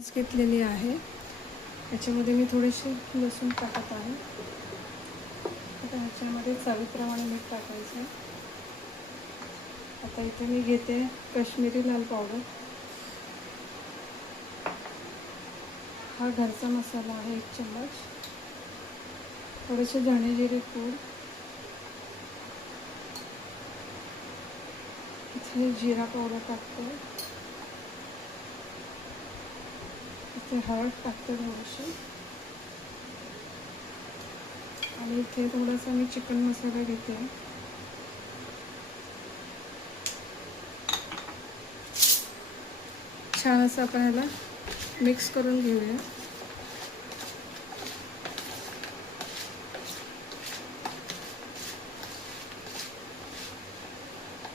घेतलेली आहे। याच्यामध्ये मी थोडेसे लसूण टाकत आहे। आता ह्याच्यामध्ये चवीप्रमाणे मीठ टाकायचं आहे। आता इथे मी घेते काश्मीरी लाल पावडर। हा घरचा मसाला आहे 1 चम्मच। थोडेसे धणे जिरे पूड, इथे जिरा पावडर टाकते, इथे हळद टाकते थोडीशी, आणि इथे थोडासा मी चिकन मसाला घेते। छान असं आपण ह्याला मिक्स करून घेऊया।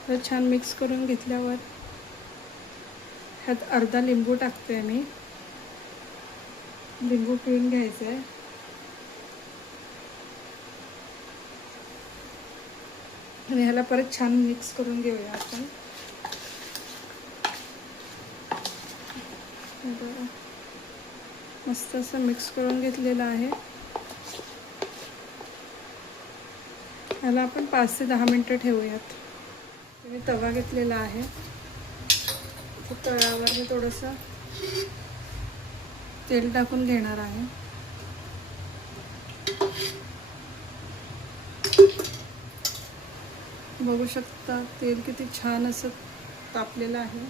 तर छान मिक्स करून घेतल्यावर ह्यात अर्धा लिंबू टाकते मी। लिंबू पिळून घ्यायचं आहे आणि ह्याला परत छान मिक्स करून घेऊया आपण। मस्त असं मिक्स करून घेतलेलं आहे। ह्याला आपण 5 ते 10 मिनिटं ठेवूयात। मी तवा घेतलेला आहे, तव्यावर मी थोडंसं तेल टाकून घेणार आहे। बघू शकता तेल किती छान असं तापलेलं आहे।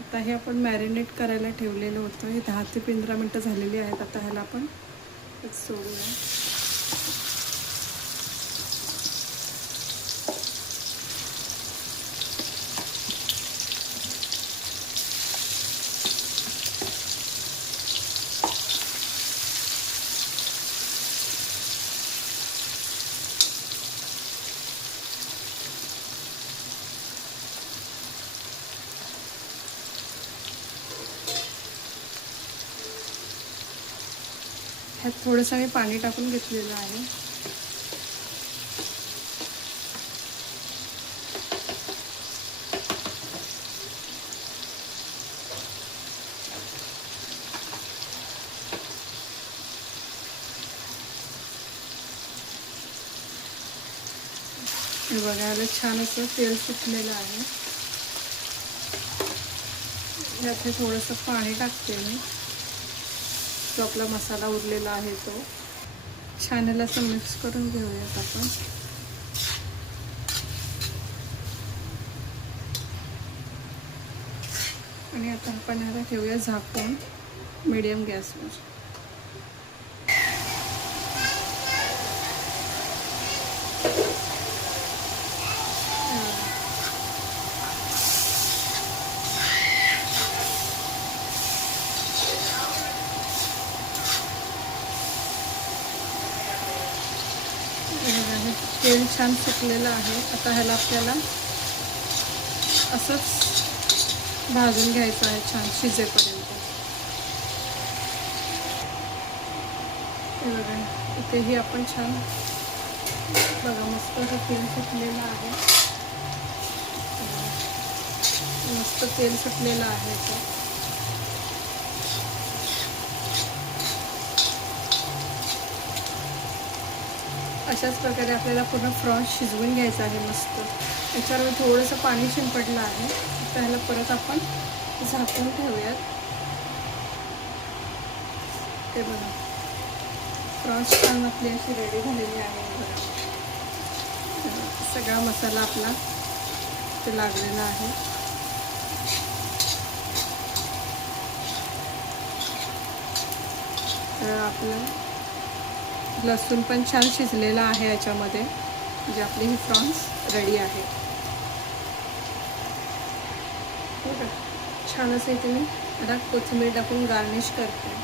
आता हे आपण मॅरिनेट करायला ठेवलेलं होतं, हे 10 ते 15 मिनिटं झालेली आहेत। आता ह्याला आपण सोडूया। ह्यात थोडंसं मी पाणी टाकून घेतलेलं आहे। हे बघायला छान असं तेल सुटलेलं आहे। ह्यात हे थोडंसं पाणी टाकते मी, जो आपला मसाला उरलेला आहे तो। छान ह्याला असं मिक्स करून घेऊयात आपण। आणि आता आपण ह्याला ठेवूया झाकून मीडियम गॅसवर। तेल छान सुकलेलं आहे। आता ह्याला आपल्याला असंच भाजून घ्यायचं आहे छान शिजेपर्यंत। हे बघा, इथेही आपण छान बघा मस्त असं तेल सुटलेलं आहे। मस्त तेल सुटलेलं आहे ते। अशाच प्रकारे आपल्याला पूर्ण प्रॉन्स शिजवून घ्यायचं आहे मस्त। याच्यावर थोडंसं पाणी शिंपडलं आहे। तर ह्याला परत आपण झाकून ठेवूयात। ते बघा प्रॉन्स छान आपली अशी रेडी झालेली आहे। बघा सगळा मसाला आपला ते लागलेला आहे। तर आपलं लसूण पण छान शिजलेला आहे याच्यामध्ये, म्हणजे आपले ही प्रॉन्स रेडी आहे। छान असं इथे मी आता कोथिंबीर टाकून गार्निश करते।